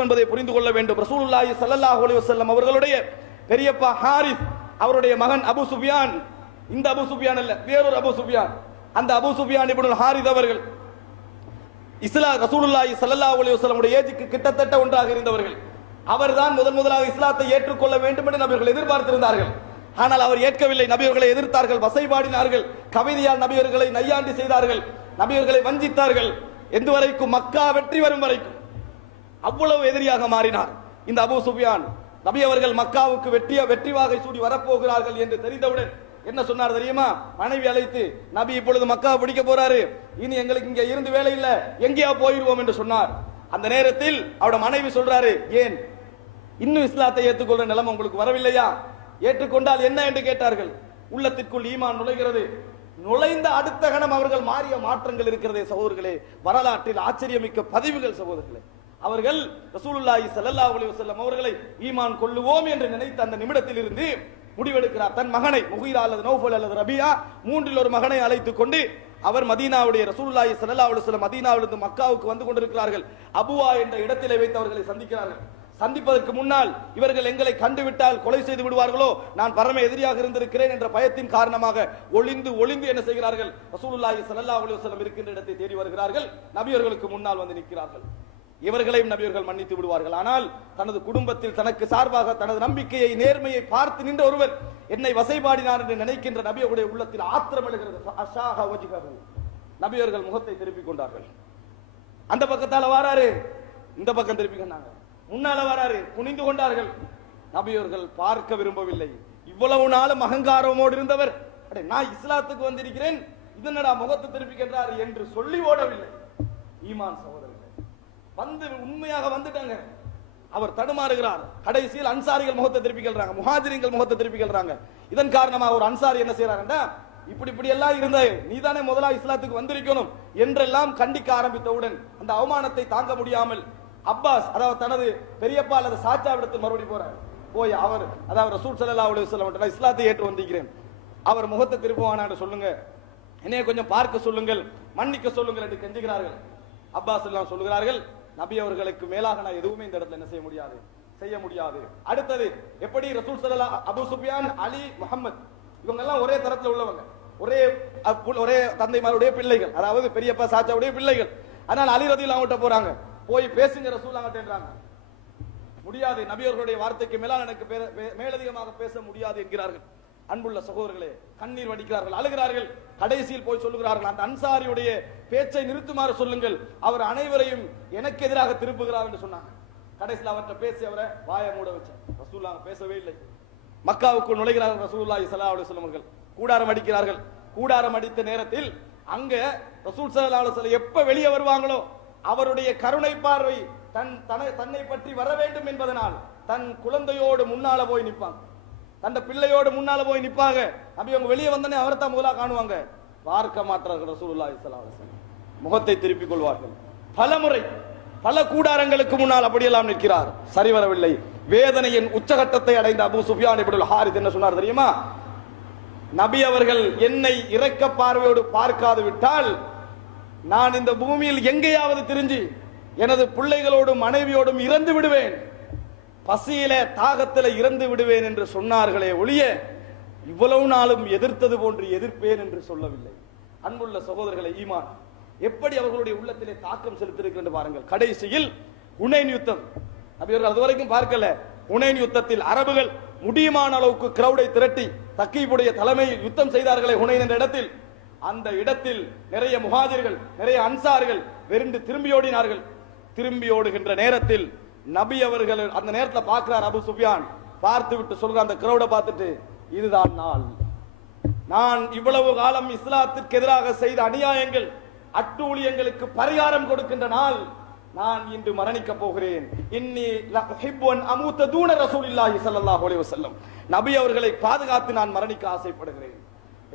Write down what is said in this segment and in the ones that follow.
வேண்டும் என்பதை புரிந்து கொள்ள வேண்டும். ரசூலுல்லாஹி ஸல்லல்லாஹு அலைஹி வஸல்லம் அவர்களுடைய பெரியப்பா ஹாரிஸ் அவருடைய மகன் அபு சுஃபியான். இந்த அபு சுஃபியான் அல்ல வேறொரு அபு சுஃபியான். அந்த அபு சுஃபியான் இப்னுல் ஹாரித் அவர்கள். இஸ்லா ரசூலுல்லாஹி ஸல்லல்லாஹு அலைஹி வஸல்லம் உடைய ஏஜுக்கு கிட்டத்தட்ட ஒன்றாக இருந்தவர்கள். அவர்தான் முதன் முதலாக இஸ்லாத்தை ஏற்றுக்கொள்ள வேண்டும் என்று நபர்கள் எதிர்பார்த்திருந்தார்கள். ஆனால் அவர் ஏற்கவில்லை நபியர்களை எதிர்த்தார்கள் வசைபாடினார்கள் கவிதையால் நபியர்களை நையாண்டி செய்தார்கள் நபியர்களை வஞ்சித்தார்கள். எந்த வரைக்கும் மக்கா வெற்றி வரும் வரைக்கும். அவ்வளவு எதிரியாக மாறினார். இந்த அபு சுபியான் நபி அவர்கள் மக்காவுக்கு வெற்றிய வெற்றி வாகை சூடி வரப்போகிறார்கள் என்று தெரிந்தவுடன் என்ன சொன்னார் தெரியுமா? மனைவி அழைத்து நபி இப்பொழுது மக்கா பிடிக்க போறாரு. இனி எங்களுக்கு இங்க இருந்து வேலை இல்ல. எங்கேயா போயிருவோம் என்று சொன்னார். அந்த நேரத்தில் அவட மனைவி சொல்றாரு ஏன்? இன்னும் இஸ்லாத்தை ஏற்றுக்கொள்ற நிலைமை உங்களுக்கு வரவில்லையா? ஏற்றுக்கொண்டால் என்ன? என்று கேட்டார்கள். உள்ளத்திற்குள் ஈமான் நுழைகிறது. நுழைந்த அடுத்த கணம் அவர்கள் மாறிய மாற்றங்கள் இருக்கிறதே சகோதரர்களே. வரலாற்றில் ஆச்சரியமிக்க பதிவுகள் சகோதரர்களே. அவர்கள் ரசூலுல்லாஹி ஸல்லல்லாஹு அலைஹி வஸல்லம் அவர்களை ஈமான் கொள்ளுவோம் என்று நினைத்த அந்த நிமிடத்தில் இருந்து முடிவெடுக்கிறார். தன் மகனை முகீரா அல்லது நௌஃபல் அல்லது ரபியா மூன்றில் ஒரு மகனை அழைத்துக் கொண்டு அவர் மதீனாவுடைய ரசூலுல்லாஹி ஸல்லல்லாஹு அலைஹி வஸல்லம் மதீனாவிலிருந்து மக்காவுக்கு வந்து கொண்டிருக்கிறார்கள். அபுவா என்ற இடத்திலே வைத்து அவர்களை சந்திக்கிறார்கள். சந்திப்பதற்கு முன்னால் இவர்கள் எங்களை கண்டுவிட்டால் கொலை செய்து விடுவார்களோ? நான் பரம எதிரியாக இருந்திருக்கிறேன் என்ற பயத்தின் காரணமாக ஒளிந்து ஒளிந்து என்ன செய்கிறார்கள்? ரசூலுல்லாஹி ஸல்லல்லாஹு அலைஹி வஸல்லம் இருக்கின்ற இடத்தை தேடி வருகிறார்கள். நபியர்களுக்கு முன்னால் வந்து நிற்கிறார்கள். இவர்களையும் நபியர்கள் மன்னித்து விடுவார்கள். ஆனால் தனது குடும்பத்தில் தனக்கு சார்பாக தனது நம்பிக்கையை நேர்மையை பார்த்து நின்ற ஒருவர் என்னை வசைபாடினார் என்று நினைக்கின்ற நபியுடைய உள்ளத்தில் ஆத்திரம் எழுகிறது. நபியர்கள் முகத்தை திருப்பிக் கொண்டார்கள். அந்த பக்கத்தால வாராரு. இந்த பக்கம் திருப்பிக்கினாங்க முன்னால வராரு. குனிந்து கொண்டார்கள். நபியர்கள் பார்க்க விரும்பவில்லை. இவ்வளவு நாளும் அகங்காரமோடு இருந்தவர். அடே நான் இஸ்லாத்துக்கு வந்திருக்கிறேன். இதனடா முகத்தை திருப்பிக்கின்றார் என்று சொல்லி ஓடவில்லை. ஈமான் சகோதரர் வந்து உண்மையாக வந்துட்டாங்க. அவர் தடுமாறுகிறார். கடைசியில் அன்சாரிகள் முகத்தை திருப்பிக்கிறாங்க முஹாஜிரிங்கள் முகத்தை திருப்பிக்கிறாங்க இதன் காரணமாக ஒரு அன்சாரி என்ன செய்யறாருன்னா இப்படி இப்படி எல்லாம் இருந்த நீதானே முதலா இஸ்லாத்துக்கு வந்திருக்கணும் என்றெல்லாம் கண்டிக்க ஆரம்பித்தவுடன் அந்த அவமானத்தை தாங்க முடியாமல் அப்பாஸ் அதாவது தனது பெரியப்பா அல்லது சாச்சா சாச்சாவிடத்தில் மறுபடி போறார். போய் அவர் அதாவது ரசூல் ஸல்லல்லாஹு அலைஹி வஸல்லம் இஸ்லாத்தை ஏற்று வந்திருக்கிறேன். அவர் முகத்தை திருப்புவானான்னு சொல்லுங்க. என்னைய கொஞ்சம் பார்க்க சொல்லுங்கள் மன்னிக்க சொல்லுங்கள் என்று கெஞ்சுகிறார்கள். அப்பாஸ் எல்லாம் சொல்லுகிறார்கள். நபி அவர்களுக்கு மேலாக நான் எதுவுமே இந்த இடத்துல என்ன செய்ய முடியாது? செய்ய முடியாது. அடுத்தது எப்படி ரசூல் ஸல்லல்லாஹு அபு சுபியான் அலி முகமது இவங்க எல்லாம் ஒரே தரத்துல உள்ளவங்க. ஒரே ஒரே தந்தைமாருடைய பிள்ளைகள். அதாவது பெரியப்பா சாச்சாவுடைய பிள்ளைகள். ஆனால் அலி ரதியில் அவங்ககிட்ட போறாங்க. போய் பேசுங்க ரசூல் அவங்ககிட்டன்றாங்க முடியாது. நபியர்களுடைய வார்த்தைக்கு மேலால் எனக்கு மேலதிகமாக பேச முடியாது என்கிறார்கள். அன்புள்ள சகோதரர்களே கண்ணீர் வடிக்கிறார்கள் அழுகிறார்கள் கடைசியில் போய் சொல்லுகிறார்கள் அந்த அன்சாரியுடைய பேச்சை நிறுத்துமாறு சொல்லுங்கள். அவர் அனைவரையும் எனக்கு எதிராக திருப்புகிறார் என்று சொன்னாங்க. கடைசியில் அவர்கிட்ட பேசி அவரை வாயை மூட வச்சார். ரசூல்லா பேசவே இல்லை. மக்காவுக்குள் நுழைகிறார்கள் ரசூல்லா ஸல்லல்லாஹு அலி வஸல்லம் கூடாரம் அடிக்கிறார்கள். கூடாரம் அடித்த நேரத்தில் அங்க ரசூல் ஸல்லல்லாஹு அலைஹி எப்ப வெளியே வருவாங்களோ அவருடைய கருணை பார்வை தன் தன்னை பற்றி வர வேண்டும் என்பதனால் தன் குழந்தையோடு முன்னால போய் நிற்பாங்க. தன் பிள்ளையோடு முன்னால போய் நிற்பாங்க. அப்படி அவங்க வெளியே வந்தனே அவரை தான் முதலா காணுவாங்க. பார்க்க மாட்டார்கள் ரசூல்லா இஸ்லாம் முகத்தை திருப்பிக் கொள்வார்கள். பல முறை பல கூடாரங்களுக்கு முன்னால் அப்படியெல்லாம் நிற்கிறார். சரி வரவில்லை வேதனையின் உச்சகட்டத்தை அடைந்த அபு சுஃபியான் இப்படி ஹாரித் என்ன சொன்னார் தெரியுமா? நபி அவர்கள் என்னை இறக்க பார்வையோடு பார்க்காது விட்டால் நான் இந்த பூமியில் எங்கேயாவது திரிஞ்சு எனது பிள்ளைகளோடும் மனைவியோடும் இறந்து விடுவேன். பசியில தாகத்தில இறந்து விடுவேன் என்று சொன்னார்களே ஒழிய இவ்வளவு நாளும் எதிர்த்தது போன்று எதிர்ப்பேன் என்று சொல்லவில்லை. அன்புள்ள சகோதரர்களை ஈமான். எப்படி அவர்களுடைய உள்ளத்திலே தாக்கம் செலுத்திருக்கிறது பாருங்கள். கடைசியில் உனைன் யுத்தம் நபியர்கள் அதுவரைக்கும் பார்க்கல. உனைன் யுத்தத்தில் அரபுகள் முடியுமான அளவுக்கு கிரௌடை திரட்டி தக்கீபுடைய தலைமையில் யுத்தம் செய்தார்களே உனைன் என்ற இடத்தில். அந்த இடத்தில் நிறைய முகாதிர்கள் நிறைய அன்சார்கள் வெறுண்டு திரும்பியோடினார்கள் திரும்பியோடுகின்ற நேரத்தில் நபி அவர்கள் அந்த நேரத்தில் பார்க்கிறார் அபு சுஃபியான். பார்த்து விட்டு சொல்ற அந்த கிரௌட பார்த்துட்டு இதுதான் நாள். நான் இவ்வளவு காலம் இஸ்லாத்திற்கு எதிராக செய்த அநியாயங்கள் அட்டூழியங்களுக்கு பரிகாரம் கொடுக்கின்ற நாள் நான் இன்று மரணிக்க போகிறேன். இன்னி லஹிப்புன் அமூத்த தூண ரசூலில்லாஹி ஸல்லல்லாஹு அலைஹி வஸல்லம். நபி அவர்களை பாதுகாத்து நான் மரணிக்க ஆசைப்படுகிறேன்.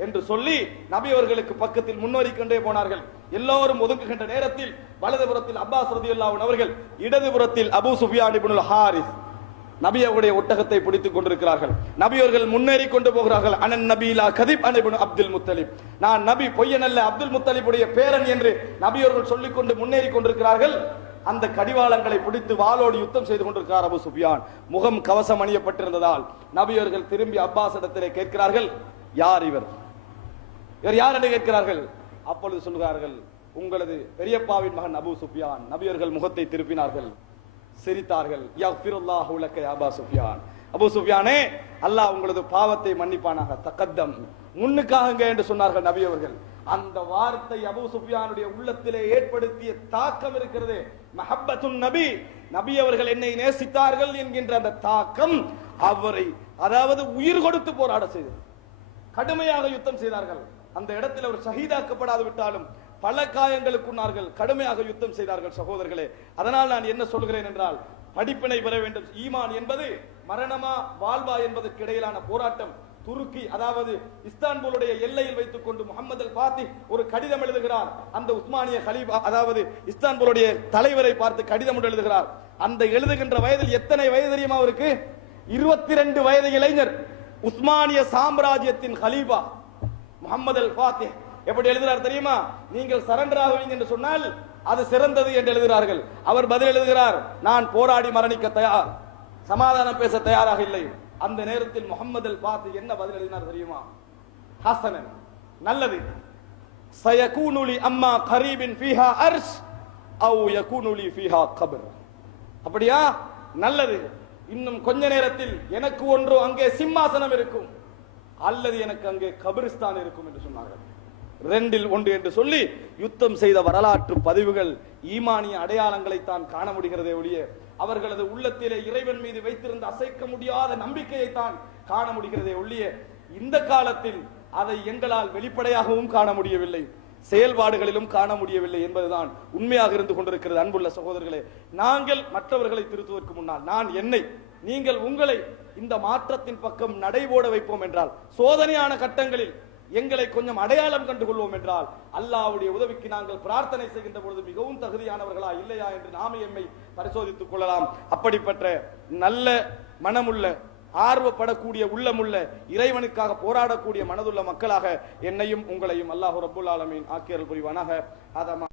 என்று சொல்லி நபி அவர்களுக்கு பக்கத்தில் முன்னோறிக்கொண்டே போனார்கள். எல்லோரும் ஒதுங்குகின்ற நேரத்தில் வலதுபுறத்தில் அப்பாஸ் ரதியுல்லாஹு அவர்கள் இடதுபுறத்தில் அபூ சுஃபியான் இப்னுல் ஹாரிஸ் நபி அவருடைய ஒட்டகத்தை பிடித்துக் கொண்டிருக்கிறார்கள். நபி அவர்கள் முன்னேறி கொண்டு போகிறார்கள். அனன் நபீலா கதிப் அனைபன் அப்துல் முத்தலிப். நான் நபி பொய்யன் அல்ல அப்துல் முத்தலிபுடைய பேரன் என்று நபி அவர்கள் சொல்லிக் கொண்டு முன்னேறி கொண்டிருக்கிறார்கள். அந்த கடிவாளங்களை பிடித்து வாளோடு யுத்தம் செய்து கொண்டிருக்கிறார் அபு சுஃபியான். முகம் கவசம் அணியப்பட்டிருந்ததால் நபியவர்கள் திரும்பி அப்பாஸ் இடத்திலே கேட்கிறார்கள் யார் இவர்? இவர் யார் என்று கேட்கிறார்கள் அப்பொழுது சொல்கிறார்கள் உங்களது பெரியப்பாவின் மகன் அபு சுஃபியான். நபியர்கள் முகத்தை திருப்பினார்கள். சிரித்தார்கள். யஃபிருல்லாஹு லக்க அபா சுஃபியான். அபு சுஃபியானே அல்லாஹ் உங்களது பாவத்தை மன்னிப்பானாக. தக்கத்தம் முன்னுக்காகுங்க என்று சொன்னார்கள் நபி அவர்கள். அந்த வார்த்தை அபு சுஃபியானுடைய உள்ளத்திலே ஏற்படுத்திய தாக்கம் இருக்கிறது. மஹப்பத்துன் நபி. நபி அவர்கள் என்னை நேசித்தார்கள் என்கின்ற அந்த தாக்கம் அவரை அதாவது உயிர் கொடுத்து போராட செய்தது. கடுமையாக யுத்தம் செய்தார்கள். அந்த இடத்தில் அவர் சகிதாக்கப்படாது விட்டாலும் பல காயங்களுக்குன்னார்கள் கடுமையாக யுத்தம் செய்தார்கள் சகோதரர்களே. அதனால் நான் என்ன சொல்கிறேன் என்றால் படிப்பினை பெற வேண்டும். ஈமான் என்பது மரணமா வாழ்வா என்பதற்கு இடையிலான போராட்டம். துருக்கி அதாவது இஸ்தான்புலுடைய எல்லையில் வைத்துக் கொண்டு முகமது அல் பாத்தி ஒரு கடிதம் எழுதுகிறார். அந்த உஸ்மானிய கலீபா அதாவது இஸ்தான்புலுடைய தலைவரை பார்த்து கடிதம் எழுதுகிறார். அந்த எழுதுகின்ற வயதில் எத்தனை வயது தெரியுமா அவருக்கு? இருபத்தி ரெண்டு வயது இளைஞர். உஸ்மானிய சாம்ராஜ்யத்தின் கலீபா முகமது அல் பாத்தி எப்படி எழுதுறார் தெரியுமா? நீங்கள் சரண்டர் ஆகுவீங்க என்று சொன்னால் அது சிறந்தது என்று எழுதுகிறார்கள். அவர் பதில் எழுதுகிறார் நான் போராடி மரணிக்க தயார். சமாதானம் பேச தயாராக இல்லை. அந்த நேரத்தில் முகமது பார்த்து என்ன பதில் எழுதினார் தெரியுமா? ஹசனன். நல்லது. சயகூனுலி அம்மா கரீபின் ஃபீஹா அர்ஷ் அவு யகூனுலி ஃபீஹா கபர். அப்படியா? நல்லது. இன்னும் கொஞ்ச நேரத்தில் எனக்கு ஒன்று அங்கே சிம்மாசனம் இருக்கும். அல்லது எனக்கு அங்கே கபிரிஸ்தான் இருக்கும் என்று சொன்னார்கள். ரெண்டில் ஒன்று என்று சொல்லி யுத்தம் செய்த வரலாற்று பதிவுகள் ஈமானிய அடையாளங்களை தான் காண முடிகிறதே ஒழிய அவர்களது உள்ளத்திலே இறைவன் மீது வைத்திருந்த அசைக்க முடியாத நம்பிக்கையை தான் காண முடிகிறதே ஒழிய இந்த காலத்தில் அதை எங்களால் வெளிப்படையாகவும் காண முடியவில்லை செயல்பாடுகளிலும் காண முடியவில்லை என்பதுதான் உண்மையாக இருந்து கொண்டிருக்கிறது அன்புள்ள சகோதரர்களே. நாங்கள் மற்றவர்களை திருத்துவதற்கு முன்னால் நான் என்னை நீங்கள் உங்களை இந்த மாற்றத்தின் பக்கம் நடைபோட வைப்போம் என்றால் சோதனையான கட்டங்களில் எங்களை கொஞ்சம் அடையாளம் கண்டு கொள்வோம் என்றால் அல்லாவுடைய உதவிக்கு நாங்கள் பிரார்த்தனை செய்கின்ற பொழுது மிகவும் தகுதியானவர்களா இல்லையா என்று நாமே எம்மை பரிசோதித்துக் கொள்ளலாம். அப்படிப்பட்ட நல்ல மனமுள்ள ஆர்வப்படக்கூடிய உள்ளமுள்ள இறைவனுக்காக போராடக்கூடிய மனதுள்ள மக்களாக என்னையும் உங்களையும் அல்லாஹ் ரபுல் ஆலமீன் ஆக்கியல் புரிவானாக. அதமா